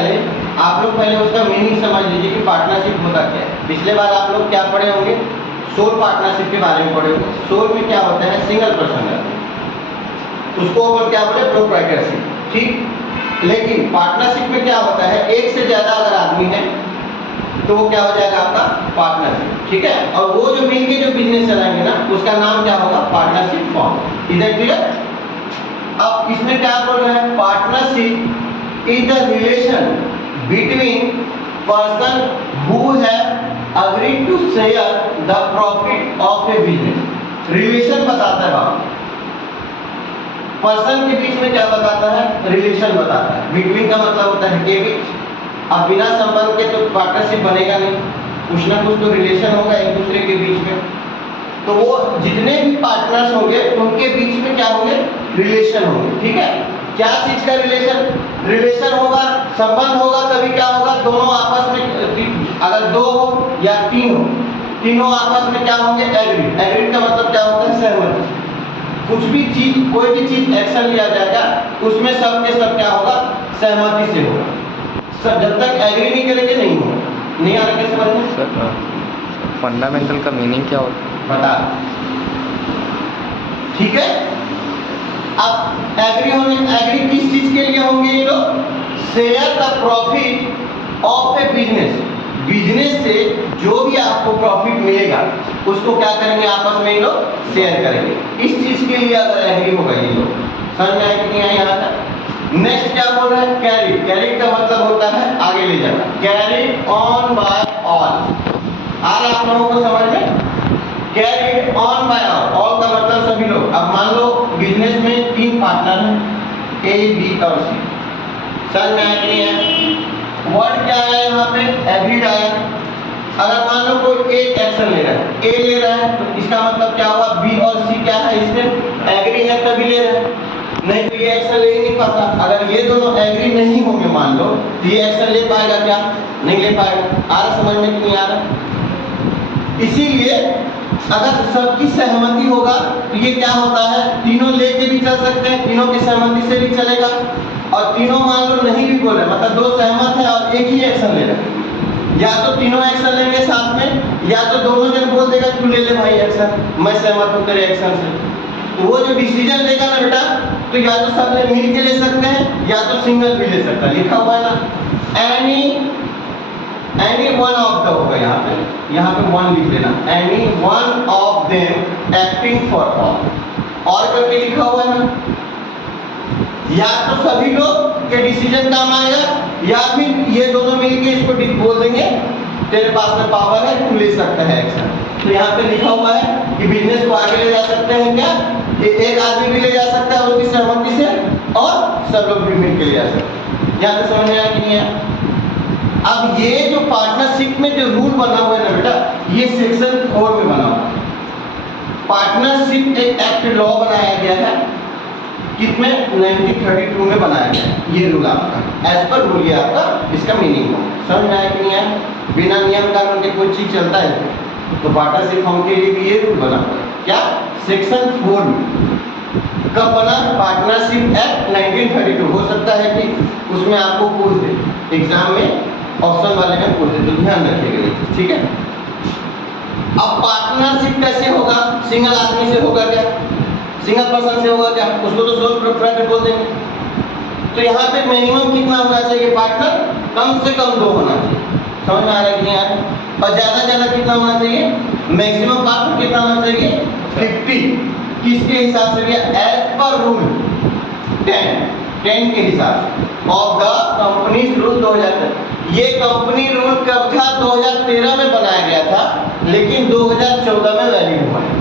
पहले आप लोग पहले उसका मीनिंग समझ लीजिए कि पार्टनरशिप होता क्या है। पिछले बार आप लोग क्या पढ़े होंगे, सोल पार्टनरशिप के बारे में पढ़े होंगे। सोल में क्या होता है, सिंगल पर्सन रहते हैं, उसको अपन क्या बोले, प्रोप्राइटरशिप, ठीक। लेकिन पार्टनरशिप में क्या होता है, एक से ज्यादा अगर आदमी है तो वो क्या हो जाएगा आपका पार्टनरशिप, ठीक है। और वो जो मिलके जो बिजनेस चलाएंगे ना, उसका नाम क्या होगा, पार्टनरशिप फॉर्म। इधर क्लियर। अब इसमें क्या बोल रहे हैं, partnership is the relation between person who have agreed to share the profit of a business. Relation बताता है बाबा, पर्सन के बीच में क्या बताता है, रिलेशन बताता है। बिटवीन का मतलब होता है के बीच। अब बिना संबंध के तो पार्टनरशिप बनेगा नहीं, कुछ ना कुछ तो रिलेशन होगा एक दूसरे के बीच में। तो वो जितने भी पार्टनर्स होंगे उनके बीच में क्या होंगे, रिलेशन होंगे, ठीक है। क्या चीज का रिलेशन, रिलेशन होगा, संबंध होगा, तभी क्या होगा, दोनों आपस में, अगर दो हो या तीन हो, तीनों आपस में क्या होंगे, एग्रीड। एग्रीड का मतलब क्या होता है, सहमति। कुछ भी चीज, कोई भी चीज एक्शन लिया जाएगा उसमें सब के सब क्या होगा, सहमति से होगा। सब जब तक एग्री नहीं करेंगे नहीं होगा। नहीं आ रहा समझ में सर? फंडामेंटल का मीनिंग क्या होता है बता, ठीक है। अब एग्री होने, एग्री किस चीज के लिए होंगे ये लोग, share the profit of a business. Business से जो भी आपको प्रॉफिट मिलेगा उसको क्या करेंगे, आपस में ये लोग शेयर करेंगे। इस चीज के लिए अगर एग्री होगा ये लोग, समझ में आया कि नहीं आया यहाँ तक। नेक्स्ट क्या बोल रहा है, कैरी। कैरी का मतलब होता है आगे ले जाना, कैरी ऑन बाय ऑल। आ रहा आप लोगों को समझ में, carry on by all. All का मतलब सभी लोग। अब मान लो बिजनेस में तीन पार्टनर हैं, ए बी और सी, समझ में आया कि नहीं है। वर्ड क्या है यहाँ पे, एग्रीड आया। अगर मान लो कोई एक एक्शन ले रहा है, ए ले रहा है, तो इसका मतलब क्या हुआ, बी और सी क्या है, इसमें एग्री है तभी ले रहे हैं, नहीं तो ये एक्शन ले ही नहीं पाता। अगर ये दोनों एग्री नहीं होंगे मान लो, तो ये एक्शन ले पाएगा क्या, नहीं ले पाएगा। आ रहा समझ में कि नहीं आ रहा। इसीलिए अगर सबकी सहमति होगा तो ये क्या होता है, तीनों लेके भी चल सकते हैं, तीनों की सहमति से भी चलेगा। और तीनों मान लो नहीं भी बोल रहे, मतलब दो सहमत है और एक ही एक्शन ले रहे, या तो तीनों एक्शन लेंगे साथ में, या तो दोनों जन बोल देगा तू ले ले भाई एक्शन, मैं सहमत हूँ तेरे एक्शन से। तो वो जो डिसीजन लेगा ना बेटा, तो या तो सब ने मिल के ले सकते हैं या तो सिंगल भी ले सकता है। लिखा हुआ है ना, एनी वन ऑफ द होगा यहाँ पे वन लिख लेना, any one of them acting for all. और करके लिखा हुआ है ना, या तो सभी लोग के डिसीजन काम आएगा, या फिर ये दोनों मिलके इसको बोल देंगे तेरे पास में पावर है, तू ले सकता है एक्शन। तो यहाँ पे लिखा हुआ है कि बिजनेस को आगे ले जा सकते हैं क्या, एक आदमी भी ले जा सकता है उसकी सहमति से, और सब लोग भी मिलकर ले जा सकते हैं। यहाँ पे समझ में आया कि नहीं आया। अब ये जो पार्टनरशिप में जो रूल बना हुआ है ना बेटा, ये सेक्शन 4 में बना हुआ है। पार्टनरशिप एक एक्ट लॉ बनाया गया है, किसमें, 1932 में बनाया गया है। ये रूल आपका एज पर रूल, ये आपका इसका मीनिंग हो। समझ में आया कि नहीं आया। बिना नियम कानून के कोई चीज चलता है तो पार्टनरशिप फॉर्म के लिए भी ये रूल बना हुआ है। क्या, सेक्शन 4 में कब बना, पार्टनरशिप एक्ट 1932। हो सकता है कि उसमें आपको पूछ दे एग्जाम में, ऑप्शन वाले में पूछ दे, तो ध्यान रखिएगा, ठीक है। अब पार्टनरशिप कैसे होगा, सिंगल आदमी से होगा क्या, सिंगल पर्सन से होगा क्या, उसको तो सोल प्रोप्राइटर बोल देंगे। तो यहाँ पे मिनिमम कितना होना चाहिए पार्टनर, कम से कम 2 होना चाहिए। समझ में आ रहा है कि नहीं आ रहा। और ज्यादा ज्यादा कितना होना चाहिए, मैक्सिमम पार्टनर कितना होना चाहिए, 50। किसके हिसाब से भैया, एज पर रूल 10 के हिसाब से ऑफ द कंपनी रूल 2013। ये कंपनी रूल कब था, 2013 में बनाया गया था, लेकिन 2014 में वैलिड हुआ है,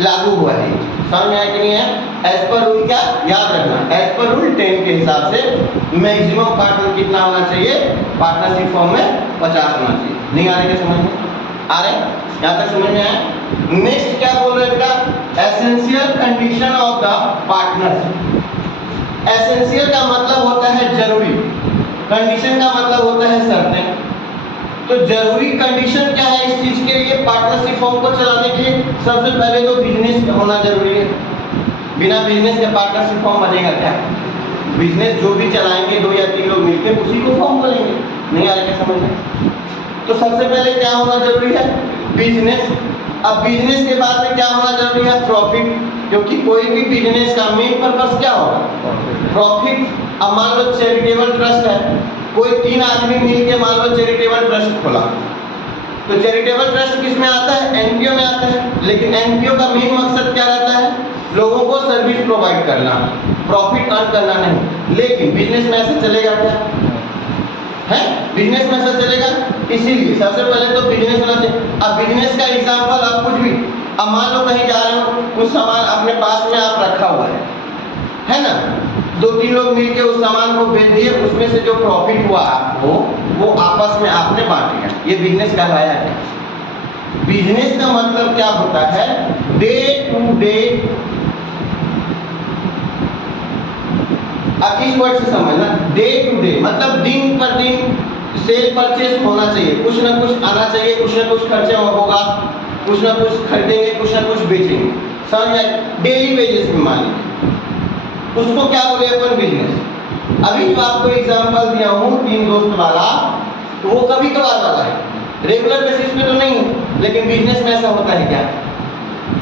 लागू हुआ है। समझ में आया कि नहीं है। एज पर रूल क्या याद रखना, एज पर रूल 10 के हिसाब से मैक्सिमम पार्टनर कितना होना चाहिए, पार्टनरशिप फॉर्म में 50 होना चाहिए। नहीं आ रहे क्या समझ में, आ रहे यहाँ तक समझ में आया। नेक्स्ट क्या बोल रहे बेटा, essential condition of the partnership. Essential का मतलब होता है जरूरी, कंडीशन का मतलब होता है शर्तें। तो जरूरी कंडीशन क्या है इस चीज के लिए, पार्टनरशिप फॉर्म को चलाने के लिए सबसे पहले तो बिजनेस होना जरूरी है। बिना बिजनेस के पार्टनरशिप फॉर्म बनेगा क्या, बिजनेस जो भी चलाएंगे 2 या 3 लोग मिलकर उसी को फॉर्म नहीं आ रहा क्या समझ में? तो सबसे पहले क्या होना जरूरी है? बिजनेस। अब बिजनेस के बाद में क्या होना जरूरी है? प्रॉफिट, क्योंकि कोई भी बिजनेस का मेन पर्पस क्या होगा? प्रॉफिट। अब मान लो चैरिटेबल ट्रस्ट है, कोई 3 आदमी मिलके मान लो चैरिटेबल ट्रस्ट खोला, तो चैरिटेबल ट्रस्ट किस में आता है? एनपीओ में आता है। लेकिन एनपीओ का मेन मकसद क्या रहता है? लोगों को सर्विस प्रोवाइड करना, प्रॉफिट अर्न करना नहीं। लेकिन बिजनेस में ऐसा चलेगा क्या? है बिजनेस में ऐसा चलेगा? इसीलिए सबसे पहले तो बिजनेस होना चाहिए। अब बिजनेस का एग्जांपल आप कुछ भी, अब मान लो कहीं जा रहे हो, कुछ सामान अपने पास में आप रखा हुआ है ना, 2-3 लोग मिलके उस सामान को बेच दिए, उसमें से जो प्रॉफिट हुआ आपको वो आपस में आपने बांट लिया, ये बिजनेस कहलाया है। बिजनेस का मतलब क्या होता है? Day to day. अब इस वर्ड से समझना, डे टू डे मतलब दिन पर दिन सेल परचेस होना चाहिए, कुछ ना कुछ आना चाहिए, कुछ ना कुछ खर्चा होगा, कुछ ना कुछ खरीदेंगे, कुछ ना कुछ बेचेंगे, समझ आए? डेली बेसिस में मान लीजिए, उसको क्या बोले अपन? बिजनेस। अभी जो आपको एग्जांपल दिया हूँ 3 दोस्त वाला, तो वो कभी कभार वाला है, रेगुलर बेसिस पे तो नहीं है। लेकिन बिजनेस में ऐसा होता है क्या?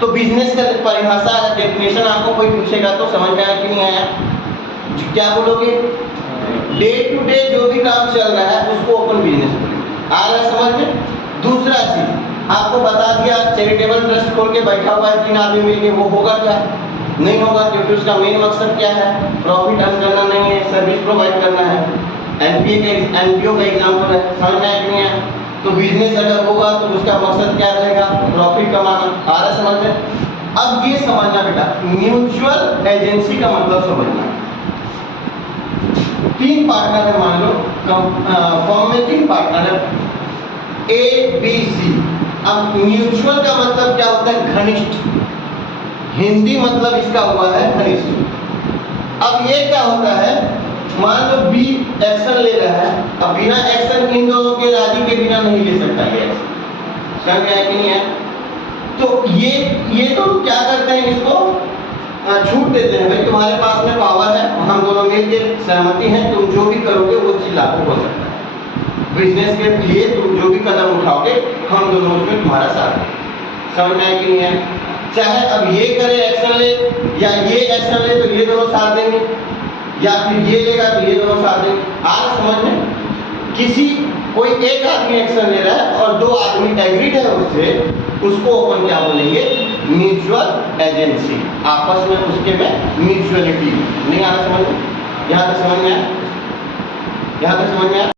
तो बिजनेस का परिभाषा डेफिनेशन आपको कोई पूछेगा तो समझ में आया कि नहीं आया? क्या बोलोगे? डे टू डे जो भी काम चल रहा है उसको अपन बिजनेस बोलेंगे। आ रहा है समझ में? दूसरा चीज आपको बता दिया, चैरिटेबल ट्रस्ट खोल के बैठा हुआ है 3 आदमी मिलके, वो होगा क्या? नहीं होगा, क्योंकि उसका मेन मकसद क्या है? प्रॉफिट अर्न करना नहीं है, सर्विस प्रोवाइड करना है। एनपीओ का एग्जांपल है, समझ में आया कि नहीं आया? तो बिजनेस अगर होगा तो उसका मकसद क्या रहेगा? प्रॉफिट कमाना। आ रहा है समझ में? अब ये समझना बेटा, म्यूचुअल एजेंसी का मतलब समझना। 3 पार्टनर है मान लो, फर्म में 3 पार्टनर है, ए बी सी। अब म्यूचुअल का मतलब क्या होता है? घनिष्ठ। हिंदी मतलब इसका हुआ है घनिष्ठ। अब ये क्या होता है? मान लो बी एक्शन ले रहा है, अब बिना एक्शन इन दोनों के राजी के बिना नहीं ले सकता ये एक्शन, समझ में आया कि नहीं है? तो ये तो क्या करते हैं, इसको छूट देते हैं, भाई तुम्हारे पास में पावर है, हम दोनों मिलके सहमति हैं, तुम जो भी करोगे वो चीज लागू हो सकता है। बिजनेस के लिए तुम जो भी कदम उठाओगे हम दोनों उसमें तुम्हारा साथ दें, समझ में आया कि नहीं है? चाहे अब ये करे एक्शन ले, या ये एक्शन ले तो ये दोनों साथ देंगे, या फिर ये लेगा तो ये दोनों साथ देंगे। आज समझ में? कोई एक आदमी एक्शन ले रहा है और 2 आदमी एग्रीड है उससे, उसको अपन क्या बोलेंगे? Mutual agency. आपस में उसके में म्यूचुअलिटी। नहीं आ रहा समझ में? यहाँ तक समझ में आया? यहाँ तक समझ में आया?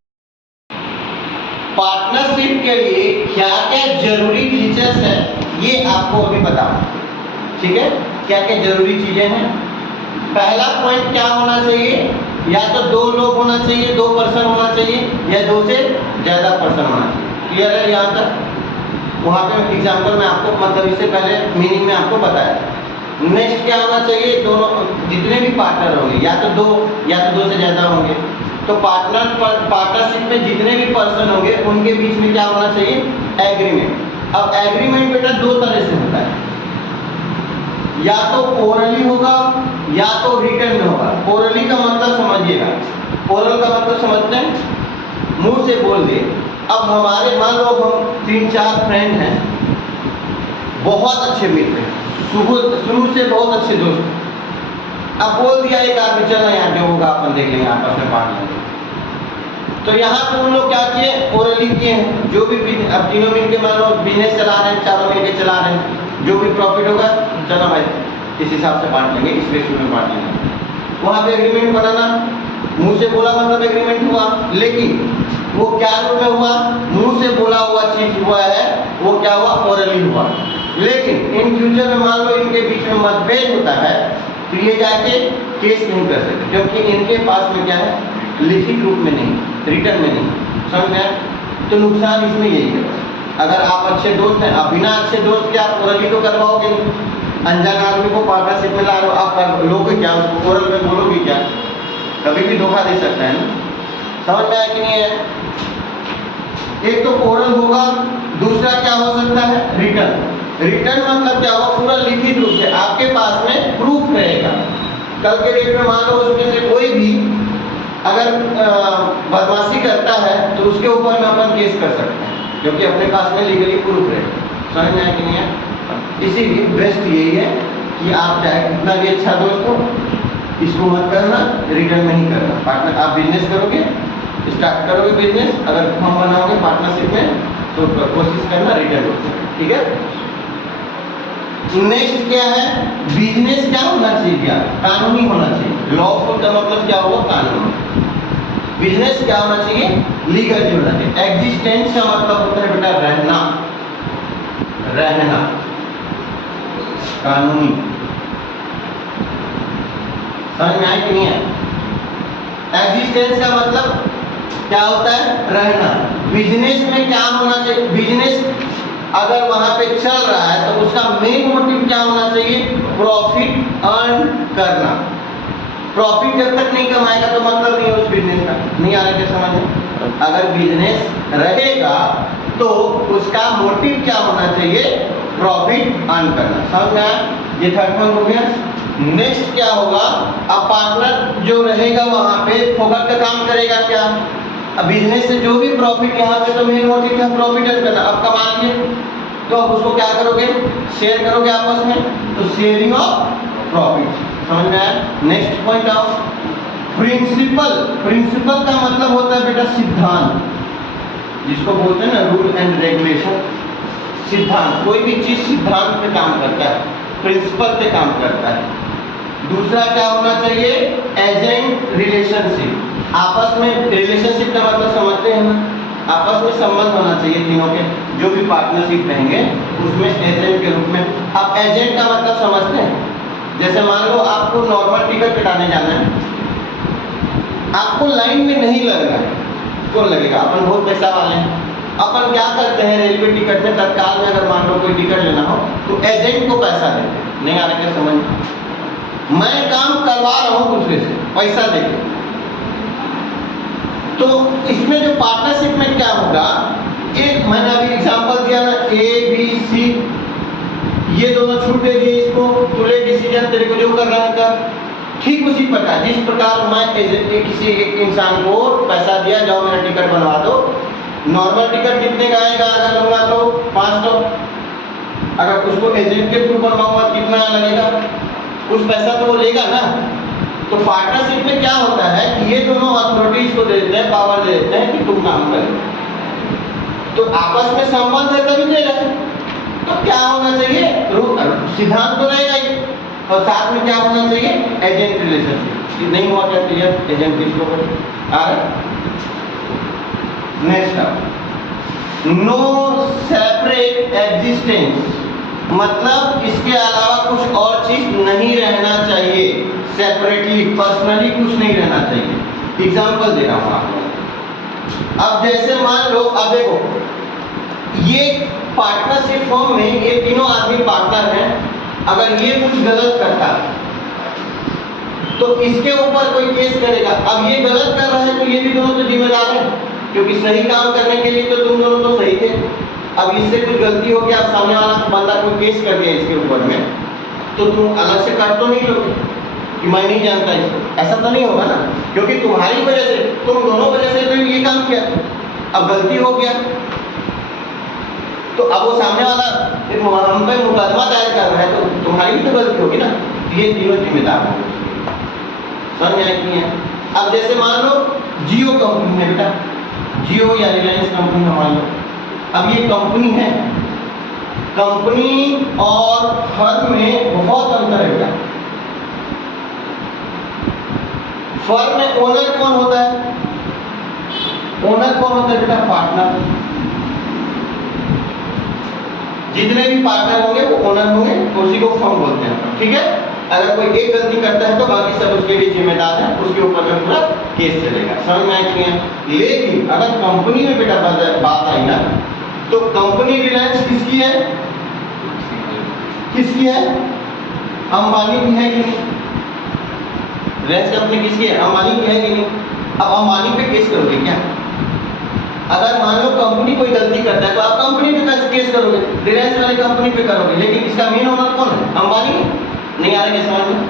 पार्टनरशिप के लिए क्या क्या जरूरी फीचर्स है ये आपको अभी बताऊं, ठीक है? क्या क्या जरूरी चीजें हैं? पहला पॉइंट क्या होना चाहिए? या तो 2 लोग होना चाहिए, 2 पर्सन होना चाहिए, या 2 से ज्यादा पर्सन होना चाहिए। क्लियर है यहाँ तक? वहाँ पे एग्जाम्पल में आपको मतलब इससे पहले मीनिंग में आपको बताया। नेक्स्ट क्या होना चाहिए? दोनों जितने भी पार्टनर होंगे या तो 2 या तो 2 से ज्यादा होंगे, तो पार्टनरशिप में जितने भी पर्सन होंगे उनके बीच में क्या होना चाहिए? एग्रीमेंट। अब एग्रीमेंट बेटा 2 तरह से होता है, या तो ओरली होगा या तो रिटन में होगा। ओरली का मतलब समझिएगा, ओरल का मतलब समझते हैं, मुंह से बोल दे। अब हमारे मान लो हम 3-4 फ्रेंड हैं, बहुत अच्छे मित्र हैं, शुरू से बहुत अच्छे दोस्त। अब बोल दिया एक आदमी, चलना यार जो होगा अपन देख लेंगे, आपस में बांट लेंगे। तो यहाँ पे उन लोग क्या किए? ओरली किए हैं, जो भी अब तीनों मिलके मान लो बिजनेस चला रहे हैं, चारों मिलके चला रहे हैं, जो भी प्रॉफिट होगा चलो भाई इस हिसाब से बांट लेंगे, इस रेशियो में बांट लेंगे। वहाँ पे एग्रीमेंट बनाना, मुंह से बोला मतलब एग्रीमेंट हुआ, लेकिन वो क्या रूप में हुआ? मुंह से बोला हुआ चीज हुआ है, वो क्या हुआ? ओरली हुआ। लेकिन इन फ्यूचर में मान लो इनके बीच में मतभेद होता है, तो ये जाके केस नहीं कर सकते, क्योंकि इनके पास में क्या है? लिखित रूप में नहीं, रिटर्न में नहीं, समझ में आया? तो नुकसान इसमें यही है। अगर आप अच्छे दोस्त हैं, आप बिना अच्छे दोस्त के आप ओरली तो करवाओगे, अनजान आदमी को पार्टनरशिप में ला रहे हो, आप कर लोगे क्या? उसको ओरल में बोलोगे क्या? कभी भी धोखा दे सकता है ना, समझ में आया कि नहीं है? एक तो ओरल होगा, दूसरा क्या हो सकता है? रिटर्न। रिटर्न मतलब क्या होगा? पूरा लिखित रूप से आपके पास में प्रूफ रहेगा। कल के डेट में मान लो उसमें से कोई भी अगर बदमाशी करता है तो उसके ऊपर में अपन केस कर सकते हैं, क्योंकि अपने पास में लीगली प्रूफ है। समझ में आया कि नहीं है? इसीलिए बेस्ट यही है कि आप चाहे कितना भी अच्छा दोस्त हो, इसको मत करना, रिटर्न नहीं करना। पार्टनर आप बिजनेस करोगे, स्टार्ट करोगे बिजनेस, अगर फर्म बनाओगे पार्टनरशिप में तो कोशिश करना रिटर्न हो सके। ठीक है। नेक्स्ट क्या है, बिजनेस क्या होना चाहिए, क्या कानूनी होना चाहिए। लॉफुल का मतलब क्या होगा, कानूनी। बिजनेस क्या होना चाहिए, लीगल होना चाहिए। एग्जिस्टेंस का मतलब होता है बेटा रहना, रहना कानूनी। समझ में आया कि नहीं है? एग्जिस्टेंस का मतलब क्या होता है, रहना। बिजनेस में क्या होना चाहिए, बिजनेस अगर वहां पे चल रहा है तो उसका मेन मोटिव क्या होना चाहिए, प्रॉफिट अर्न करना। प्रॉफिट जब तक नहीं कमाएगा तो मतलब नहीं है उस बिजनेस का। नहीं आ रहा क्या समझ में? अगर बिजनेस रहेगा तो उसका मोटिव क्या होना चाहिए, प्रॉफिट अर्न करना। समझ में आया? ये थर्ड पॉइंट हो गया। नेक्स्ट क्या होगा, अब पार्टनर जो रहेगा वहां पे फोकट का काम करेगा क्या, अब बिजनेस से जो भी प्रॉफिट यहाँ पे तो मेन मोटिव है प्रॉफिट अर्न करना। अब कमा लिए तो अब उसको क्या करोगे, शेयर करोगे आपस में, तो शेयरिंग ऑफ प्रॉफिट। समझ में आया? नेक्स्ट पॉइंट आओ, प्रिंसिपल। प्रिंसिपल का मतलब होता है बेटा सिद्धांत, जिसको बोलते हैं ना रूल एंड रेगुलेशन। सिद्धांत, कोई भी चीज सिद्धांत पे काम करता है, प्रिंसिपल पे काम करता है। दूसरा क्या होना चाहिए, एजेंट रिलेशनशिप। आपस में रिलेशनशिप का मतलब समझते हैं ना, आपस में संबंध होना चाहिए तीनों के, जो भी पार्टनरशिप रहेंगे उसमें एजेंट के रूप में। अब एजेंट का मतलब समझते हैं, जैसे मान लो आपको नॉर्मल टिकट कटाने जाना है, आपको लाइन में नहीं लगना है, कौन लगेगा, अपन बहुत पैसा वाले हैं। अपन क्या करते हैं, रेलवे टिकट में तत्काल में अगर मान लो कोई टिकट लेना हो तो एजेंट को पैसा देते हैं। नहीं आ रहा क्या समझ? मैं काम करवा रहा हूं दूसरे से पैसा देके। तो इसमें जो पार्टनरशिप में क्या होगा, एक मैंने अभी एग्जांपल दिया ना, ए बी सी, ये दोनों छूट दे दिए इसको, तू ले डिसीजन, तेरे को जो करना है कर। ठीक उसी प्रकार जिस प्रकार मैं किसी एक इंसान को पैसा दिया, जाओ मेरा टिकट बनवा दो, नॉर्मल टिकट कितने का आएगा अगर लूंगा तो 500, अगर उसको एजेंट के थ्रू बनवाऊंगा कितना लगेगा, कुछ पैसा तो वो लेगा ना। तो पार्टनरशिप में क्या होता है कि ये दोनों अथॉरिटीज को दे देते हैं, पावर दे देते हैं कि तुम काम करो, तो आपस में संबंध है तभी दे रहे हैं। तो क्या होना चाहिए, सिद्धांत तो रहेगा ही, और साथ में क्या होना चाहिए, एजेंट रिलेशनशिप। नहीं हुआ क्या क्लियर, एजेंट किसको बोलते हैं। नेक्स्ट, नो सेपरेट एग्जिस्टेंस, मतलब इसके अलावा कुछ और चीज नहीं रहना चाहिए, सेपरेटली पर्सनली कुछ नहीं रहना चाहिए। एग्जांपल दे रहा हूं आपको। अब जैसे मान लो, अब देखो ये पार्टनरशिप फॉर्म में ये तीनों आदमी पार्टनर हैं, अगर ये कुछ गलत करता है तो इसके ऊपर कोई केस करेगा। अब ये गलत कर रहा है तो ये भी दोनों तो जिम्मेदार हैं, क्योंकि सही काम करने के लिए तो तुम दोनों तो सही थे। अब इससे कुछ गलती हो गया, अब सामने वाला बंदा कोई केस कर दिया इसके ऊपर में, तो तुम अलग से काट तो नहीं लोगे कि मैं नहीं जानता इसको, ऐसा तो नहीं होगा ना, क्योंकि तुम्हारी वजह से, तुम दोनों वजह से तो ये काम किया, अब गलती हो गया तो अब वो सामने वाला हम पे मुकदमा दायर कर रहा है, तो तुम्हारी भी तो गलती होगी ना। ये तीनों जिम्मेदार होंगे। समझ में आया कि नहीं है? अब जैसे मान लो जियो कंपनी है बेटा, जियो या रिलायंस कंपनी मान लो, अब ये कंपनी है, कंपनी और फर्म में बहुत अंतर है बेटा। फर्म में ओनर कौन होता है, ओनर कौन होता है बेटा, पार्टनर। जितने भी पार्टनर होंगे वो ओनर होंगे, उसी को फर्म बोलते हैं। ठीक है, अगर कोई एक गलती करता है तो बाकी सब उसके लिए जिम्मेदार है, उसके ऊपर में पूरा केस चलेगा। समझ में आया कि नहीं? लेकिन अगर कंपनी में बेटा बात आई ना, तो कंपनी रिलायंस किसकी है, किसकी है, अंबानी की है कि नहीं? रिलायंस कंपनी किसकी है, अंबानी की है कि नहीं? अब अंबानी पे केस करोगे क्या? अगर मान लो कंपनी कोई गलती करता है तो आप कंपनी पे केस करोगे, रिलायंस वाली कंपनी पे करोगे, लेकिन इसका मेन ओनर कौन है, अंबानी। नहीं आ रहा है समझ में?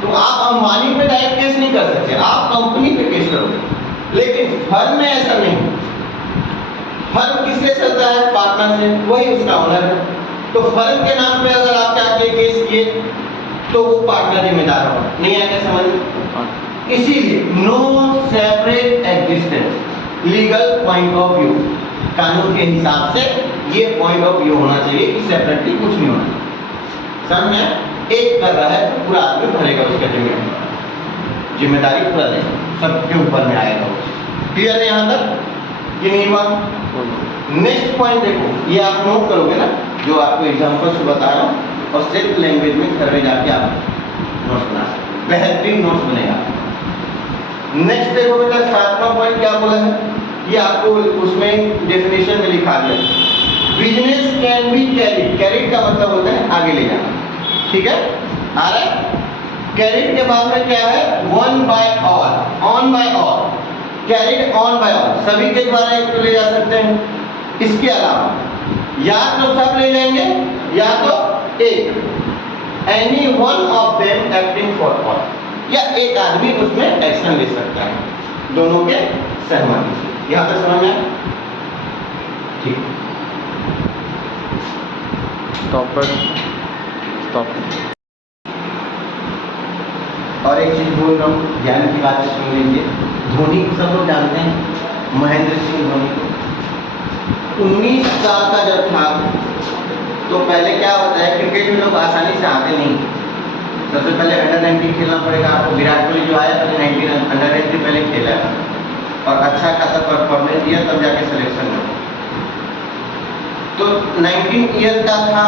तो आप अंबानी पे डायरेक्ट केस नहीं कर सकते, आप कंपनी पे केस करोगे। लेकिन फर्म में ऐसा नहीं। फर्म किससे चलता है? पार्टनर से, वही उसका ओनर है। तो फर्म के नाम पे अगर आप जाके केस किए तो वो पार्टनर जिम्मेदार होगा। नहीं आया समझ में? इसीलिए no separate existence legal point of view, कानून के हिसाब से ये पॉइंट ऑफ व्यू होना चाहिए कि सेपरेटली कुछ नहीं होना चाहिए। समझ में? एक कर रहा है तो पूरा आदमी भरेगा उसका जिम्मेदारी पूरा देगा, सबके ऊपर में आएगा। क्लियर है यहाँ तक कि नहीं हुआ? नेक्स्ट पॉइंट देखो, ये आप नोट करोगे ना जो आपको एग्जांपल से बता रहा हूँ, और सिर्फ लैंग्वेज में घर में जाके आप नोट्स बना सकते, बेहतरीन नोट्स बनेगा। नेक्स्ट देखो बेटा, 7वां पॉइंट क्या बोला है, ये आपको उसमें डेफिनेशन में लिखा दिया। Business can be carried, carried का मतलब होता है आगे ले जाना। ठीक है, आ रहा है? कैरिड के बाद में क्या है? One by all, on by all, carried on by all, सभी के द्वारा एक ले जा सकते हैं। इसके अलावा या तो सब ले जाएंगे या तो एक, any one of them acting for all, या एक आदमी उसमें एक्शन ले सकता है, दोनों के सहमति से। यहाँ तक समझ में आया? ठीक, स्टॉप। और एक चीज बोल रहा हूँ, ध्यान की बात सुन लीजिए। धोनी सब लोग जानते हैं, महेंद्र सिंह धोनी को। 19 साल का जब था तो पहले क्या होता है, क्रिकेट में लोग आसानी से आते नहीं। सबसे पहले अंडर-19 खेलना पड़ेगा आपको। विराट कोहली जो आया पहले अंडर-19 पहले खेला और अच्छा खासा परफॉर्मेंस दिया, तब जाके सिलेक्शन हुआ। तो 19 ईयर का था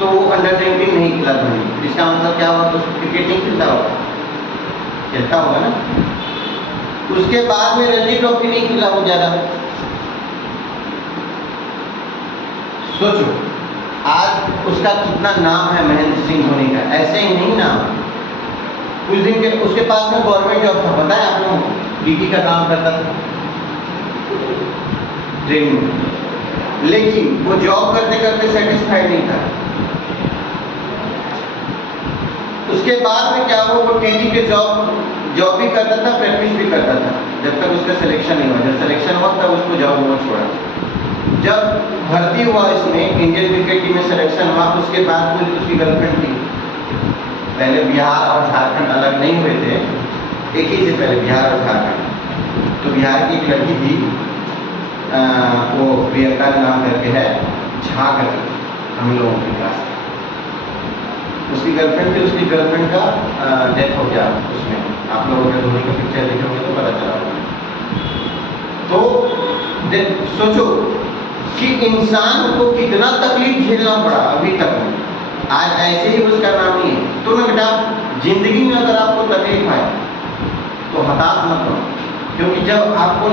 तो वो अंडर-19 नहीं खेला धोनी। इसका मतलब क्या हुआ? तो क्रिकेट नहीं खेलता होगा, खेलता होगा ना। उसके बाद में रणजी ट्रॉफी नहीं खेला वो ज्यादा। सोचो आज उसका कितना नाम है महेंद्र सिंह धोनी का, ऐसे ही नहीं नाम। कुछ दिन के उसके पास में गवर्नमेंट जॉब था, पता है आप लोगों को? डीटी का काम करता था ट्रेन में, लेकिन वो जॉब करते करते सेटिस्फाइड नहीं था। उसके बाद में क्या हुआ, वो टीटी के जॉब भी करता था, प्रैक्टिस भी करता था, जब तक उसका सिलेक्शन नहीं हुआ। जब सिलेक्शन हुआ तब उसको जॉब वो छोड़ा। जब भर्ती हुआ इसमें इंडियन क्रिकेट टीम में सिलेक्शन हुआ, उसके बाद कोई उसकी गर्लफ्रेंड थी। पहले बिहार और झारखंड अलग नहीं हुए थे, एक ही से पहले बिहार और झारखंड। तो बिहार की एक लड़की थी, वो प्रियंका नाम करके है, झा करके, हम लोगों के पास उसकी गर्लफ्रेंड थी। उसकी गर्लफ्रेंड का डेथ हो गया उसमें। आप लोगों ने धोनी का पिक्चर देखे होंगे तो पता चला होगा। तो सोचो कि इंसान को कितना तकलीफ झेलना पड़ा अभी तक में। आज ऐसे ही उसका नाम नहीं है। तो ना बेटा, जिंदगी में अगर आपको तकलीफ आए तो हताश मत हो, क्योंकि जब आपको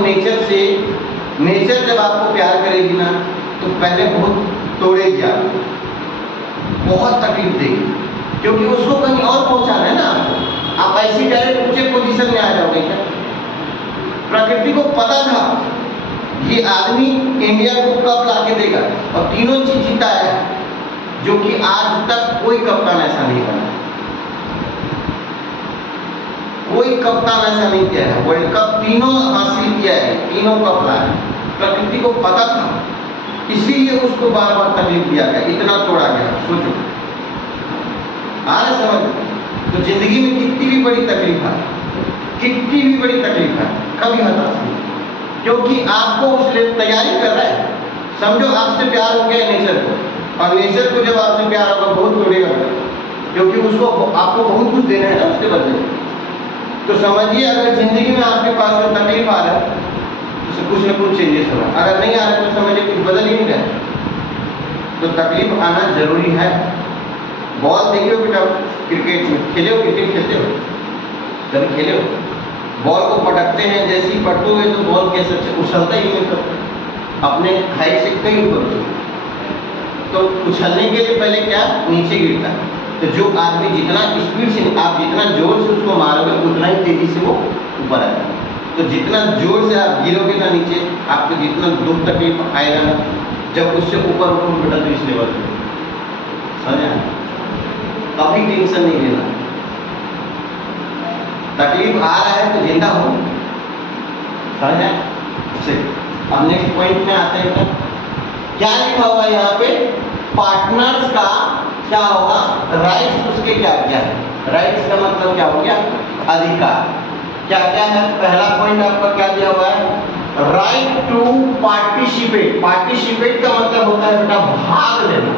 नेचर जब आपको प्यार करेगी ना तो पहले बहुत तोड़ेगी, आपको बहुत तकलीफ देगी, क्योंकि उसको कहीं और पहुंचाना है ना आपको। आप ऐसी डायरेक्ट ऊंचे पोजीशन में आ जाओगे क्या? प्रकृति को पता था ये आदमी इंडिया को कप लाके देगा, और तीनों चीज जीता है, जो कि आज तक कोई कप्तान ऐसा नहीं बना। कोई कप्तान ऐसा नहीं किया है। वर्ल्ड कप तीनों हासिल किया है, तीनों कप लाए। प्रकृति को पता था, इसीलिए उसको बार बार तकलीफ दिया गया, इतना तोड़ा गया। सोचो, आ रहा समझ? तो जिंदगी में कितनी भी बड़ी तकलीफ है, कितनी भी बड़ी तकलीफ है, कभी हताश नहीं, क्योंकि आपको उसके लिए तैयारी कर रहा है। समझो आपसे प्यार हो गया नेचर को, और नेचर को जब आपसे प्यार होगा बहुत तोड़ेगा, क्योंकि उसको आपको बहुत कुछ देना है ना उसके बदले। तो समझिए, अगर जिंदगी में आपके पास में तकलीफ आ रहा है तो कुछ न कुछ चेंजेस हो रहा है। अगर नहीं आ रहा है तो समझिए कुछ बदल ही नहीं रहा। तो तकलीफ आना जरूरी है। बॉल देखिए बेटा, क्रिकेट में खेले हो, क्रिकेट खेलते हो, कभी खेले हो? बॉल को पटकते हैं, जैसे ही पटकोगे तो बॉल कैसे उछलता ही नहीं, तो अपने हाइट से कहीं ऊपर। तो उछलने के लिए पहले क्या नीचे गिरता है। तो जो आदमी जितना स्पीड से, आप जितना जोर से उसको मारोगे उतना ही तेजी से वो ऊपर आएगा। तो जितना जोर से आप गिरोगे ना नीचे, आपको जितना दुख तकलीफ आएगा ना, जब उससे ऊपर उठो बेटा तो इस लेवल पे समझा। कभी टेंशन नहीं लेना। तकलीफ आ रहा है तो जिंदा हो, समझ आया? चलिए अब नेक्स्ट पॉइंट में आते हैं। क्या लिखा हुआ है यहाँ पे? पार्टनर्स का क्या होगा? राइट्स उसके क्या क्या है? राइट्स का मतलब क्या हो गया? अधिकार। क्या क्या है? पहला पॉइंट आपका क्या दिया हुआ है? Right to participate. पार्टिसिपेट का मतलब होता है बेटा भाग लेना।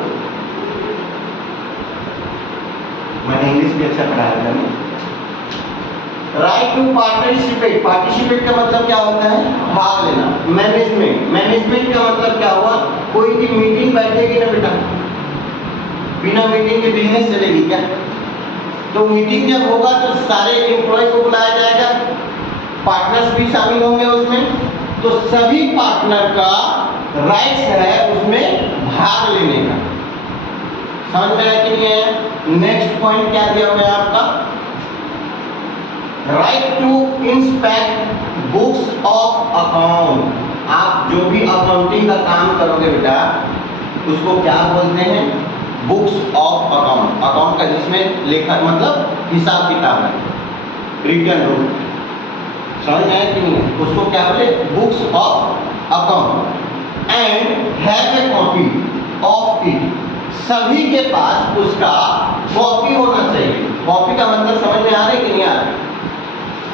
मैंने इंग्लिश भी अच्छा पढ़ाया था। Right to participate. पार्टिसिपेट का मतलब क्या होता है? भाग लेना। मैनेजमेंट। मैनेजमेंट का मतलब क्या हुआ? कोई भी मीटिंग बैठेगी ना बेटा, बिना मीटिंग के बिजनेस चलेगी क्या? तो मीटिंग जब होगा तो सारे एम्प्लॉय को बुलाया जाएगा, पार्टनर्स भी शामिल होंगे उसमें, तो सभी पार्टनर का राइट्स है उसमें भाग लेने का। समझ में आया कि नहीं आया? नेक्स्ट पॉइंट क्या दिया हुआ है आपका? Right to inspect books of account. आप जो भी अकाउंटिंग का काम करोगे बेटा, उसको क्या बोलते हैं? Books of account. अकाउंट का जिसमें लेखा मतलब हिसाब किताब है, रिटर्न बुक। समझ में आया कि नहीं? उसको क्या बोले? Books of account. And have a copy of it. सभी के पास उसका कॉपी होना चाहिए। कॉपी का मतलब समझ में आ रहा है कि नहीं आ रहा है?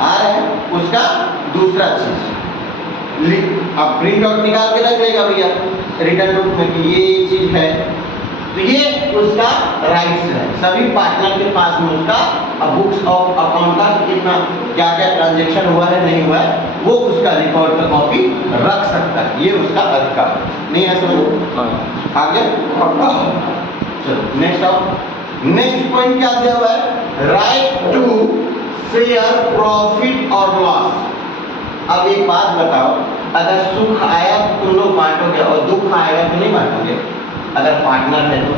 आ रहा है। उसका दूसरा चीज अब प्रिंट आउट निकाल के रख लेगा भैया रिटर्न बुक में कि ये चीज है, तो ये उसका राइट्स है। सभी पार्टनर के पास में उसका बुक्स ऑफ अकाउंट का कितना क्या क्या ट्रांजैक्शन हुआ है नहीं हुआ है वो उसका रिकॉर्ड का कॉपी रख सकता है। ये उसका अधिकार नहीं है। समझो आगे। चलो नेक्स्ट आओ। नेक्स्ट पॉइंट क्या दिया हुआ है? राइट टू शेयर प्रॉफिट और लॉस। अब एक बात बताओ, अगर सुख आया तो तुम लोग बांटोगे और दुख आएगा तो नहीं बांटोगे? अगर पार्टनर है तो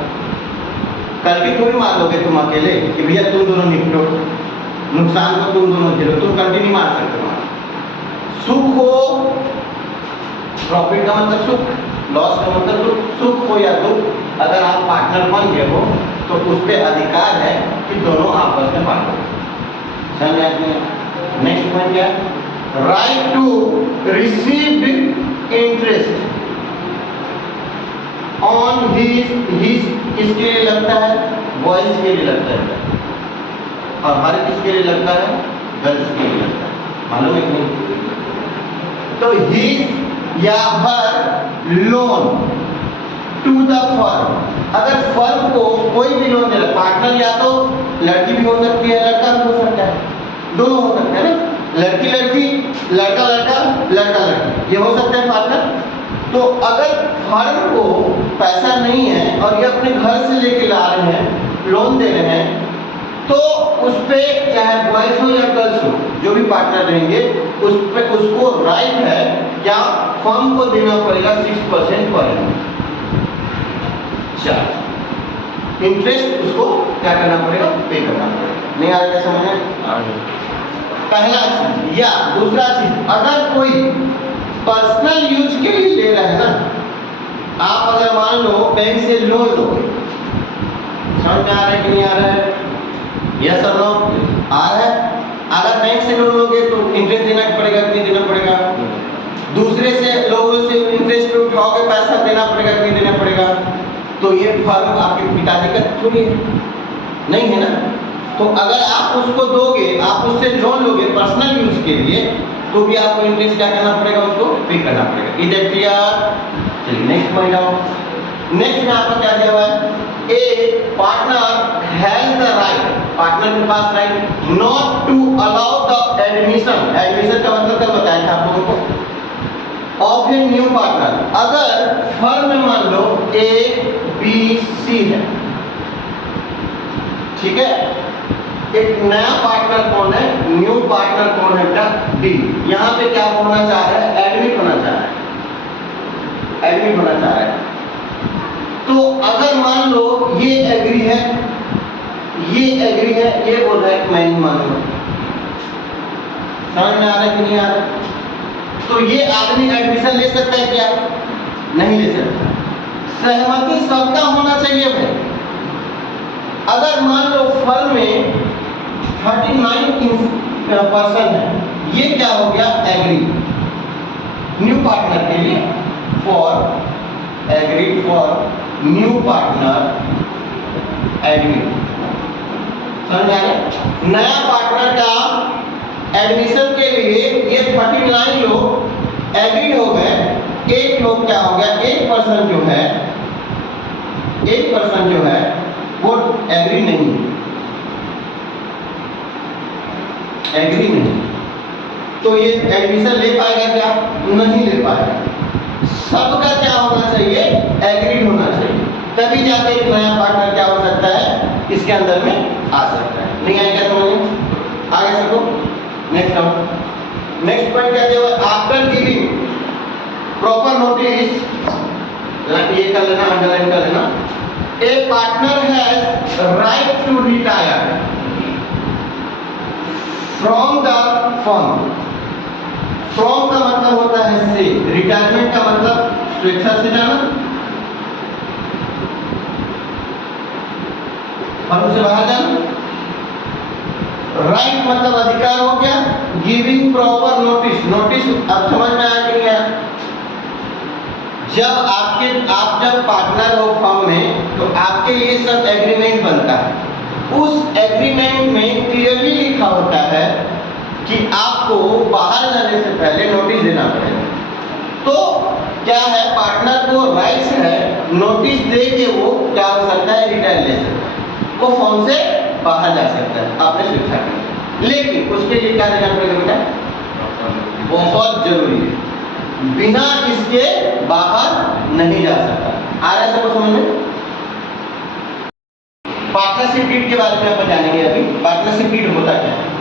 कल भी थोड़ी मार लोगे तुम अकेले कि भैया तुम दोनों निपटो, नुकसान को तुम दोनों झेलो, तुम कंटिन्यू मार सकते हो। सुख हो, प्रॉफिट का मतलब सुख, लॉस का मतलब दुख। सुख हो या दुख, अगर आप पार्टनर बन गए हो तो उस पर अधिकार है कि दोनों आपस में बांटो। समझ आते हैं? नेक्स्ट पॉइंट क्या है? Right to receive interest on his किसके लिए लगता है? बॉयज के लिए लगता है, और हर किसके लिए लगता है? गर्ल्स के लिए लगता है। मालूम है कि नहीं? तो हिज या हर लोन टू द फर्म। अगर फर्म को कोई भी लोन दे रहा है, पार्टनर या तो लड़की भी हो सकती है, लड़का भी हो सकता है, दोनों हो सकते हैं ना, लड़की लड़की, लड़का लड़का, लड़का लड़की, ये हो सकता है पार्टनर। तो अगर फर्म को पैसा नहीं है और ये अपने घर से लेके ला रहे हैं, लोन दे रहे हैं, तो उस पे चाहे बॉयज हो या गर्ल्स हो, जो भी पार्टनर रहेंगे उस पे उसको राइट है क्या? फर्म को देना पड़ेगा 6% पर एनम चार्ज। इंटरेस्ट उसको क्या करना पड़ेगा? पे करना पड़ेगा। नहीं आ रहा समझ में? पहला चीज। या दूसरा चीज, अगर कोई पर्सनल यूज के लिए ले रहा है ना, आप अगर मान लो बैंक से लोन लोगे, समझ में आ रहा है कि नहीं आ रहा है? यस और नो? आ रहा है। अगर बैंक से लोन लोगे तो इंटरेस्ट देना पड़ेगा कि नहीं देना पड़ेगा? दूसरे से लोगों से इंटरेस्ट पे उठाओगे पैसा देना पड़ेगा कि नहीं देना पड़ेगा? तो ये फर्म आपके पिताजी का थोड़ी है, नहीं है ना? तो अगर आप उसको दोगे, आप उससे लोन लोगे पर्सनल यूज के लिए, तो भी आपको इंटरेस्ट क्या करना पड़ेगा? उसको पे करना पड़ेगा। Is that clear? चलिए नेक्स्ट पॉइंट आओ। नेक्स्ट में आपका क्या दिया हुआ है? A partner has the right, partner के पास right not to allow the admission. Admission का मतलब कल बताया था आप लोगों को। Of a new partner. अगर फर्म में मान लो ए बी सी है, ठीक है, एक नया पार्टनर कौन है? न्यू पार्टनर कौन है बेटा? डी। यहाँ पे क्या होना चाह रहा है? एडमिट होना चाह रहा है, एडमिट होना चाह रहा है। तो अगर मान लो ये एग्री है, ये एग्री है, ये बोल रहा है कि मैं नहीं मानूंगा। समझ में आ रहा है कि नहीं आ रहा? तो ये आदमी एडमिशन ले सकता है क्या? नहीं ले सकता। सहमति सबका होना चाहिए भाई। अगर मान लो फर्म में 39 पर्सन है, ये क्या हो गया? एग्री। न्यू पार्टनर के लिए, agreed for new partner admit. समझ आ गया? नया पार्टनर का एडमिशन के लिए ये 39 लोग एग्रीड हो गए, एक लोग क्या हो गया, एक पर्सन जो है वो एग्री नहीं, तो ये एडमिशन ले पाएगा क्या? नहीं ले पाएगा। सबका क्या होना चाहिए? एग्रीड होना चाहिए, तभी जाके एक नया पार्टनर क्या हो सकता है, इसके अंदर में आ सकता है। नहीं आएगा समझ में? आगे सबको नेक्स्ट पॉइंट कहते हैं आफ्टर गिविंग प्रॉपर नोटिस, ये कर लेना, अंडरलाइन कर लेना, a partner has right to retire from the firm. From का मतलब होता है से, रिटायरमेंट का मतलब स्वेच्छा से जाना, फर्म से बाहर जाना। राइट मतलब अधिकार हो गया, गिविंग प्रॉपर नोटिस, अब समझ में आ गया। जब आप जब पार्टनर हो फर्म में, तो आपके लिए सब एग्रीमेंट बनता है। उस एग्रीमेंट में क्लियरली लिखा होता है कि आपको बाहर जाने से पहले नोटिस देना पड़ेगा। तो क्या है, पार्टनर को राइट्स है, नोटिस दे के वो क्या हो सकता है, रिटायर ले सकता है, वो फर्म से बाहर जा सकता है अपने स्वेच्छा से। लेकिन उसके लिए क्या देना पड़ेगा बेटा? बहुत जरूरी है, बिना इसके बाहर नहीं जा सकता। आ रहा है सबको समझ में? पार्टनरशिप डीड के बारे में अपन जानेंगे अभी। पार्टनरशिप डीड होता क्या है?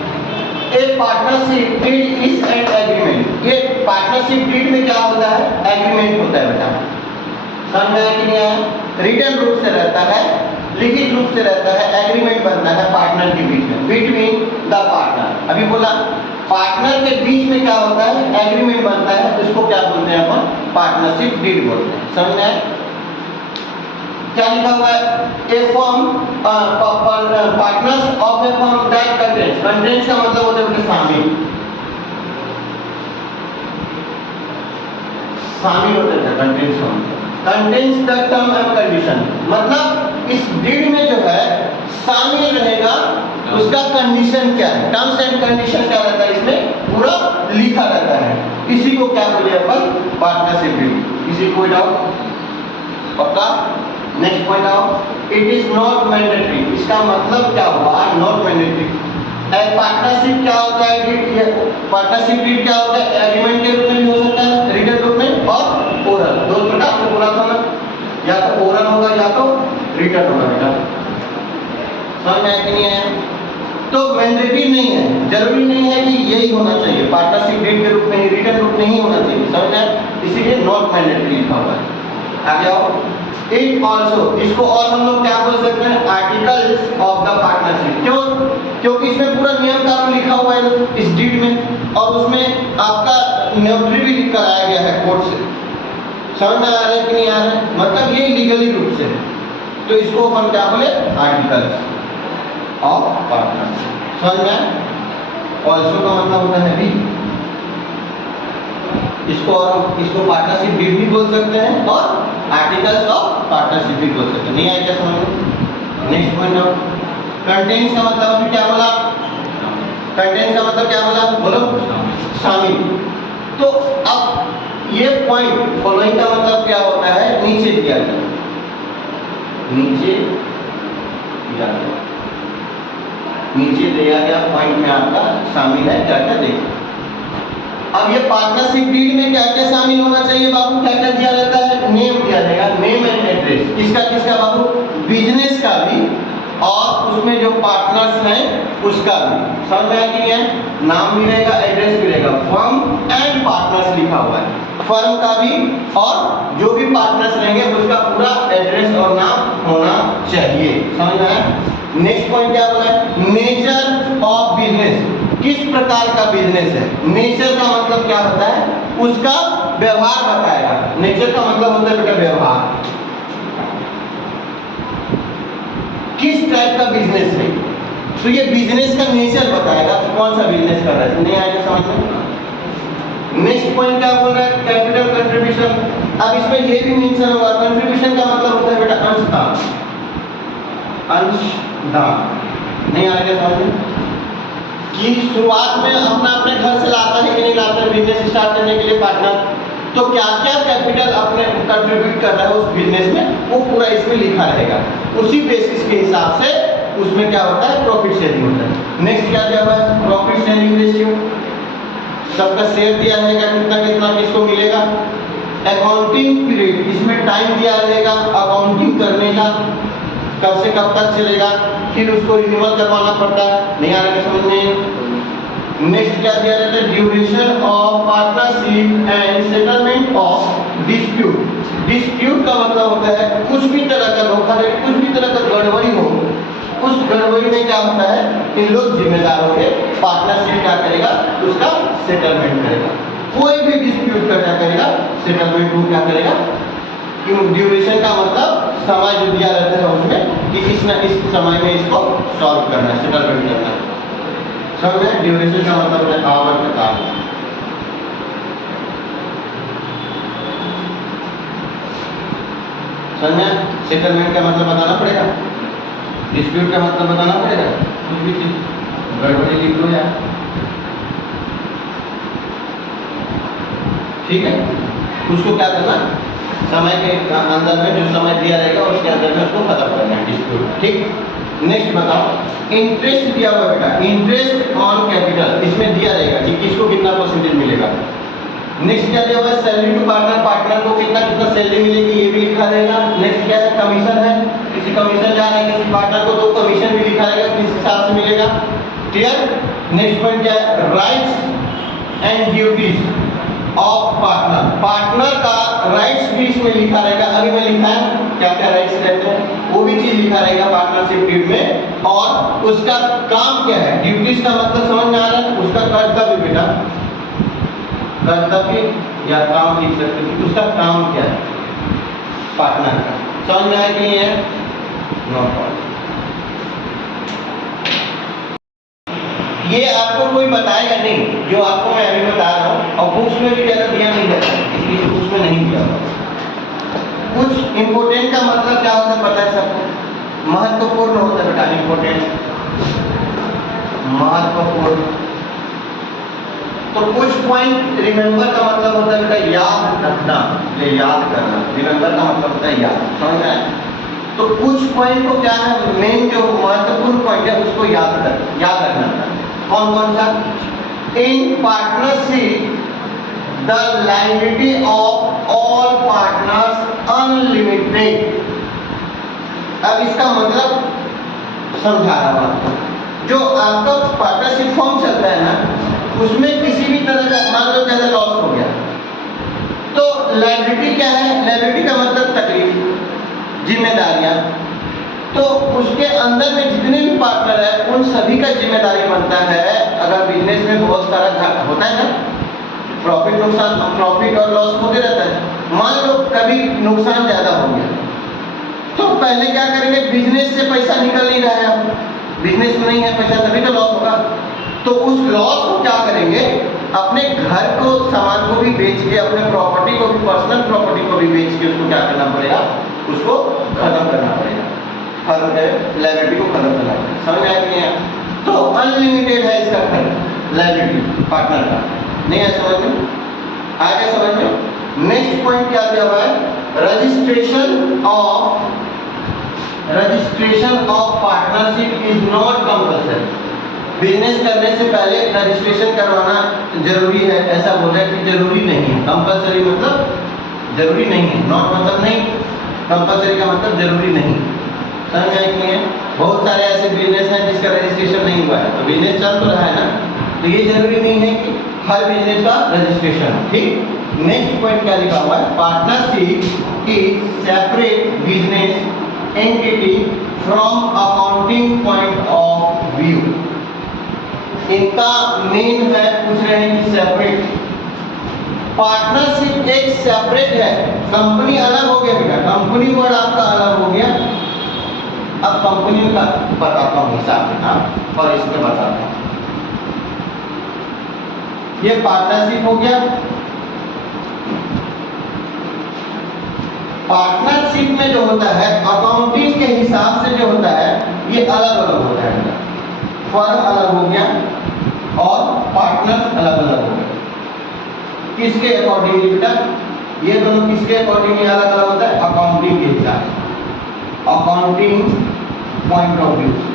A partnership deed is an agreement. ये पार्टनरशिप डीड में क्या होता है? एग्रीमेंट होता है बेटा। समझ में आया कि नहीं आया? रिटन रूप से रहता है, लिखित रूप से रहता है, एग्रीमेंट बनता है पार्टनर के बीच में, बिटवीन द पार्टनर। अभी बोला पार्टनर के बीच में क्या होता है? एग्रीमेंट बनता है, उसको क्या बोलते हैं अपन? पार्टनरशिप डीड बोलते हैं। समझ में आया? क्या लिखा हुआ है? A firm partners of a firm that contains, contains का मतलब होता है शामिल होते हैं। कंटेन्स का मतलब contains the term and condition, मतलब इस डीड में जो है शामिल रहेगा उसका कंडीशन क्या है, टर्म्स एंड कंडीशन क्या रहता है, इसमें पूरा लिखा रहता है। इसी को क्या बोले अपन? Partnership deed. किसी को डाउट? पक्का? नेक्स्ट पॉइंट आओ, इट इज नॉट मैंडेटरी। इसका मतलब क्या हुआ? Not mandatory. पार्टनरशिप क्या होता है? पार्टनरशिप डीड क्या होता है? एग्रीमेंट के रूप में भी हो सकता है, रिटन रूप में, और ओरल। दो प्रकार से बोला था ना, या तो ओरल होगा या तो रिटन होगा बेटा। समझ में आया कि नहीं आया? तो मैंडेटरी नहीं है, जरूरी नहीं है कि यही होना चाहिए, पार्टनरशिप डीड के रूप में ही, रिटन रूप में ही होना चाहिए। समझ में आया? इसीलिए नॉट मैंडेटरी लिखा हुआ है। आगे आओ, इट ऑल्सो, इसको और हम लोग क्या बोल सकते हैं? Articles of the partnership. क्यों? क्योंकि इसमें पूरा नियम कानून लिखा हुआ है इस डीड में, और उसमें आपका नोटरी भी कराया गया है कोर्ट से। समझ में आ रहा है कि नहीं आ रहा है? मतलब ये लीगली रूप से है, तो इसको अपन क्या बोले? Articles of partnership. समझ में? ऑल्सो का मतलब होता है भी। इसको पार्टनरशिप डीड भी बोल सकते हैं और आर्टिकल्स ऑफ पार्टनरशिप भी बोल सकते हैं। नहीं आया क्या समझ में? नेक्स्ट पॉइंट आओ, कंटेंट्स का मतलब अभी क्या बोला? कंटेंट्स का मतलब क्या बोला? बोलो, शामिल। तो अब ये पॉइंट फॉलोइंग का मतलब क्या होता है? नीचे दिया गया, नीचे दिया गया पॉइंट में आपका शामिल है, क्या क्या देखो। अब ये पार्टनरशिप डीड में क्या क्या शामिल होना चाहिए बाबू? क्या क्या दिया रहता है? नेम दिया जाएगा, नेम एंड एड्रेस। किसका बाबू? बिजनेस का भी, और उसमें जो पार्टनर्स हैं उसका भी। समझ में आया कि नहीं है? नाम भी रहेगा, एड्रेस भी रहेगा, फर्म एंड पार्टनर्स लिखा हुआ है, फर्म का भी, और जो भी पार्टनर्स रहेंगे उसका पूरा एड्रेस और नाम होना चाहिए। समझ में आया? नेक्स्ट पॉइंट क्या बोला है? नेचर ऑफ बिजनेस, किस प्रकार का बिजनेस है। नेचर का मतलब क्या होता है? उसका व्यवहार बताएगा। नेचर का मतलब होता है बेटा व्यवहार, किस टाइप का बिजनेस है, तो ये बिजनेस का नेचर बताएगा, कौन सा बिजनेस कर रहा है। नहीं आएगा समझ में? नेक्स्ट पॉइंट क्या बोल रहा है, कैपिटल कंट्रीब्यूशन। अब इसमें ये भी मेंशन होगा, कंट्रीब्यूशन का मतलब होता है बेटा अंशदान, अंशदान। नहीं आ रहा समझ में कि शुरुआत में अपना अपने घर से लाता है कि नहीं लाता है बिजनेस स्टार्ट करने के लिए पार्टनर, तो क्या क्या कैपिटल अपने कंट्रीब्यूट कर रहा है उस बिजनेस में, वो पूरा इसमें लिखा रहेगा। उसी बेसिस के हिसाब से उसमें क्या होता है, प्रॉफिट शेयरिंग होता है। नेक्स्ट क्या दिया हुआ है, प्रॉफिट शेयरिंग रेशियो, सबका शेयर दिया रहेगा, कितना कितना किसको मिलेगा। अकाउंटिंग पीरियड, इसमें टाइम दिया रहेगा अकाउंटिंग करने का, कब से कब तक चलेगा, फिर उसको रिन्यूअल करवाना पड़ता है। नहीं आ रहा है समझ में। नेक्स्ट क्या दिया जाता है, duration of partnership and settlement of dispute. Dispute का मतलब होता है कुछ भी तरह का धोखाधड़ी, कुछ भी तरह का गड़बड़ी हो, उस गड़बड़ी में क्या होता है, इन लोग जिम्मेदार होंगे, पार्टनरशिप क्या करेगा, उसका सेटलमेंट करेगा। कोई भी डिस्प्यूट का क्या करेगा, सेटलमेंट को क्या करेगा। ड्यूरेशन का मतलब समय जो दिया रहता है उसमें कि इस समय में इसको सॉल्व करना है, सेटलमेंट करना है। समझ में, ड्यूरेशन का मतलब है आवर का काल। समझ में, सेटलमेंट का मतलब बताना पड़ेगा, डिस्प्यूट का मतलब बताना पड़ेगा, कुछ भी चीज गड़बड़ी लिख लो यार, ठीक है। उसको क्या करना, समय के अंदर में जो समय दिया रहेगा उसके अंदर में उसको खत्म करना है डिस्प्यूट, ठीक। नेक्स्ट बताओ, इंटरेस्ट दिया हुआ बेटा, इंटरेस्ट ऑन कैपिटल, इसमें दिया रहेगा कि किसको कितना परसेंटेज मिलेगा। नेक्स्ट क्या दिया हुआ है, सैलरी टू पार्टनर, पार्टनर को कितना कितना सैलरी मिलेगी ये भी लिखा रहेगा। नेक्स्ट क्या है, कमीशन है, किसी कमीशन जा रहा है किसी पार्टनर को तो कमीशन भी लिखा रहेगा, किस हिसाब से मिलेगा, क्लियर। नेक्स्ट पॉइंट क्या है, rights and duties of partner, partner का राइट्स भी इसमें लिखा रहेगा। अभी मैं लिखा है क्या क्या राइट्स रहते हैं, वो भी चीज लिखा रहेगा पार्टनरशिप डीड में, और उसका काम क्या है। ड्यूटीज का मतलब समझ में आ रहा है, उसका कर्तव्य बेटा, कर्तव्य या काम लिख सकते हैं, उसका काम क्या है पार्टनर का, समझ में आया कि नहीं है, नो प्रॉब्लम। ये आपको कोई बताएगा नहीं, जो आपको मैं अभी बता रहा हूँ, और बुक्स में भी ज़्यादा दिया नहीं जाता, इसलिए बुक्स में नहीं दिया हुआ। कुछ इम्पोर्टेंट का मतलब क्या होता है पता है सबको, महत्वपूर्ण होता है बेटा, इम्पोर्टेंट महत्वपूर्ण। तो कुछ पॉइंट रिमेंबर का मतलब होता है बेटा याद रखना, ये याद करना, रिमेंबर का मतलब होता है याद, समझ में आया। तो कुछ पॉइंट को क्या है, मेन जो महत्वपूर्ण पॉइंट है उसको याद रखना था। कौन कौन सा, in partnership the liability of all partners unlimited. अब इसका मतलब समझा रहा हूं आपको, जो आपका पार्टनरशिप फॉर्म चलता है ना, उसमें किसी भी तरह का मान लो जैसे लॉस हो गया, तो लायबिलिटी क्या है, लायबिलिटी का मतलब तकलीफ, जिम्मेदारियां, तो उसके अंदर में जितने भी पार्टनर है उन सभी का जिम्मेदारी बनता है। अगर बिजनेस में बहुत सारा घाटा होता है ना, प्रॉफिट नुकसान, प्रॉफिट और लॉस होते रहता है, मान लो कभी नुकसान ज्यादा हो गया, तो पहले क्या करेंगे, बिजनेस से पैसा निकल नहीं रहा है, बिजनेस में नहीं है पैसा, तभी तो लॉस होगा। तो उस लॉस को क्या करेंगे, अपने घर को, सामान को भी बेच के, अपने प्रॉपर्टी को भी, पर्सनल प्रॉपर्टी को भी बेच के उसको क्या करना पड़ेगा, उसको खत्म करना पड़ेगा, लायबिलिटी को खत्म करना पड़ेगा। समझ में आया कि नहीं? तो अनलिमिटेड है इसका खर्च, लायबिलिटी पार्टनर का, नहीं है समझ में, आ गया समझ में। नेक्स्ट पॉइंट क्या दिया हुआ है, registration of partnership is not compulsory. Business करने से पहले रजिस्ट्रेशन करवाना जरूरी है, ऐसा बोल रहा है कि जरूरी नहीं है। कंपल्सरी मतलब जरूरी नहीं है, नॉट मतलब नहीं, कंपल्सरी का मतलब जरूरी नहीं। समझ में आया कि नहीं है? बहुत सारे ऐसे बिजनेस हैं जिसका रजिस्ट्रेशन नहीं हुआ है, तो बिजनेस चल तो रहा है ना, तो ये जरूरी नहीं है कि हर बिजनेस का रजिस्ट्रेशन हो, ठीक। नेक्स्ट पॉइंट क्या लिखा हुआ है, partnership is separate business entity from accounting point of view. इनका मेन है, पूछ रहे हैं कि सेपरेट, पार्टनरशिप एक सेपरेट है, कंपनी अलग हो गया बेटा, कंपनी वर्ड आपका अलग हो गया। अब कंपनी का बताता हूँ हिसाब किताब और इसमें बताता हूँ। ये पार्टनरशिप हो गया, पार्टनरशिप में जो होता है अकाउंटिंग के हिसाब से जो होता है ये अलग अलग होता है। फर्म अलग हो गया और पार्टनर्स अलग अलग हो गए। किसके अकॉर्डिंगली बेटा? ये दोनों किसके अकॉर्डिंगली अलग अलग होता है? अकाउंटिंग के हिसाब से, अकाउंटिंग पॉइंट ऑफ व्यू से,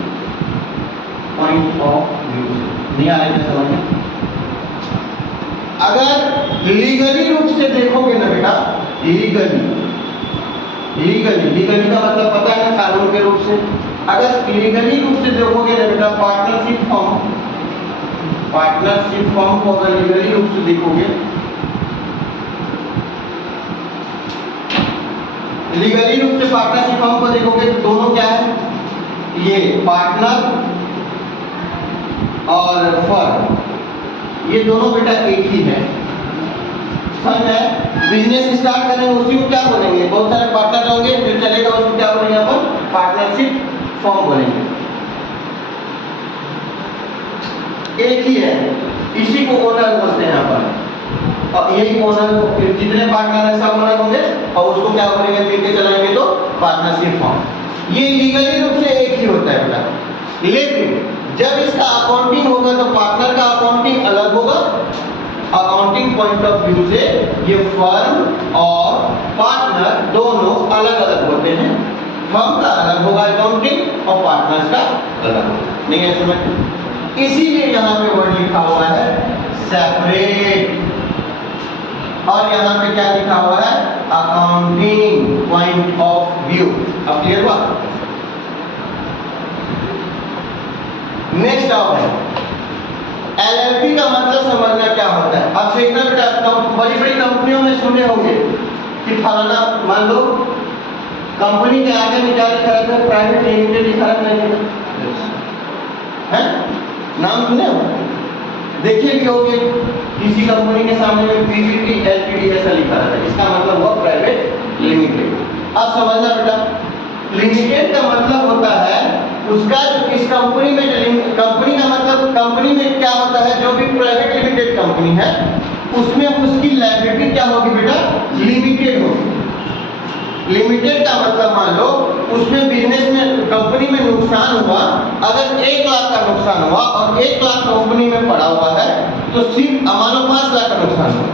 पॉइंट ऑफ व्यू से। नहीं आ रहा है समझ में? अगर लीगली रूप से देखोगे ना बेटा, लीगली का मतलब पता है ना, कानून के रूप से। अगर लीगली रूप से देखोगे ना बेटा, पार्टनरशिप फॉर्म को अगर लीगली रूप से देखोगे, लीगली रूप से पार्टनरशिप फॉर्म को देखोगे तो दोनों क्या है? ये पार्टनर और फर्म, ये दोनों बेटा एक ही है। समझ में? बिजनेस स्टार्ट करेंगे उसी को क्या बोलेंगे? बहुत सारे पार्टनर होंगे, जो चलेगा उसको क्या बोलेंगे अपन? पार्टनरशिप फॉर्म बोलेंगे। एक ही है, इसी को ओनर बोलते हैं यहाँ पर। और यही ओनर को, जितने पार्टनर है सब ओनर होंगे और उसको क्या बोलेंगे? मिलके चलाएंगे तो पार्टनरशिप फॉर्म। ये लीगली रूप से एक ही होता है बेटा। लेकिन जब इसका अकाउंटिंग होगा तो पार्टनर का अकाउंटिंग अलग होगा। अकाउंटिंग पॉइंट ऑफ व्यू से ये फर्म और पार्टनर दोनों अलग अलग होते हैं। फर्म का अलग होगा अकाउंटिंग और पार्टनर्स का अलग होगा। नहीं है समझ? इसीलिए यहाँ पे वर्ड लिखा हुआ है सेपरेट, और यहाँ पे क्या लिखा हुआ है? Accounting point of view. अब क्लियर हुआ? नेक्स्ट आओ है एलएलपी का मतलब समझना क्या होता है। अब देखना बेटा, बड़ी बड़ी कंपनियों में सुने होंगे कि फलाना, मान लो कंपनी के आगे में क्या लिखा रहता है? प्राइवेट लिमिटेड लिखा रहता है। नाम सुने हो? देखिए भी होंगे किसी कंपनी के सामने में पीवीटी एलटीडी ऐसा लिखा रहता है, इसका मतलब हुआ प्राइवेट लिमिटेड। अब समझना बेटा, लिमिटेड का मतलब होता है उसका जो इस कंपनी में, कंपनी का मतलब कंपनी में क्या होता है? जो भी प्राइवेट लिमिटेड कंपनी है उसमें उसकी लायबिलिटी क्या होगी बेटा? लिमिटेड होगी। लिमिटेड का मतलब मान लो उसमें बिजनेस में, कंपनी में नुकसान हुआ, अगर 1 लाख का नुकसान हुआ और 1 लाख कंपनी में पड़ा हुआ है तो सिर्फ मान लो 5 लाख का नुकसान हुआ।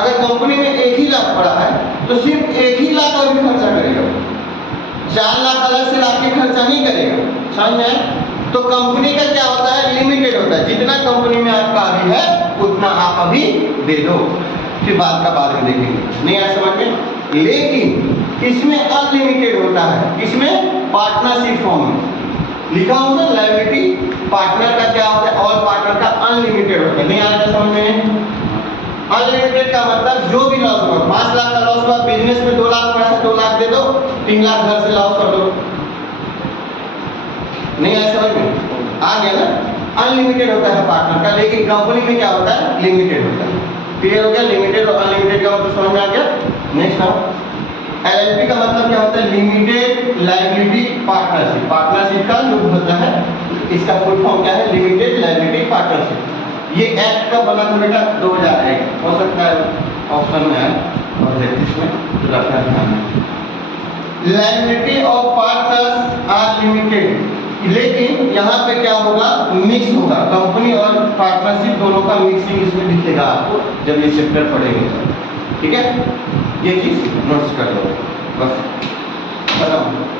अगर कंपनी में 1 ही लाख पड़ा है तो सिर्फ 1 ही लाख और भी खर्चा करेगा, 4 लाख अलग से लाख के खर्चा नहीं करेगा। समझ में? तो कंपनी का क्या होता है? लिमिटेड होता है। जितना कंपनी में आपका अभी है उतना आप अभी दे दो, फिर बात का बाद में देखेंगे। नहीं आया समझ में? लेकिन इसमें अनलिमिटेड होता है। इसमें पार्टनरशिप फॉर्म में लिखा होगा लायबिलिटी पार्टनर का क्या होता है और पार्टनर का अनलिमिटेड होता है। नहीं आ रहा समझ में? अनलिमिटेड का मतलब जो भी लॉस हुआ, 5 लाख का लॉस हुआ, बिजनेस में 2 लाख पड़ा है, 2 लाख दे दो, 3 लाख घर से लॉस कर दो। नहीं आया समझ में? आ गया ना? अनलिमिटेड होता है पार्टनर का, लेकिन कंपनी में क्या होता है? लिमिटेड होता है। क्लियर हो गया? लिमिटेड और अनलिमिटेड का मतलब समझ में आ गया? नेक्स्ट आओ, एलएलपी का मतलब क्या होता है? Limited liability partnership. पार्टनरशिप का जो होता है इसका फुल फॉर्म क्या है? Limited liability partnership. ये एक्ट का बना था बेटा 2001, हो सकता है ऑप्शन में है और 33 में, तो रखना ध्यान में। Liability of partners are limited, लेकिन यहाँ पे क्या होगा? मिक्स होगा, कंपनी और पार्टनरशिप दोनों का मिक्सिंग इसमें दिखेगा आपको जब ये चैप्टर पढ़ेंगे। ठीक है, ये चीज नोट्स कर लो बस, खत्म।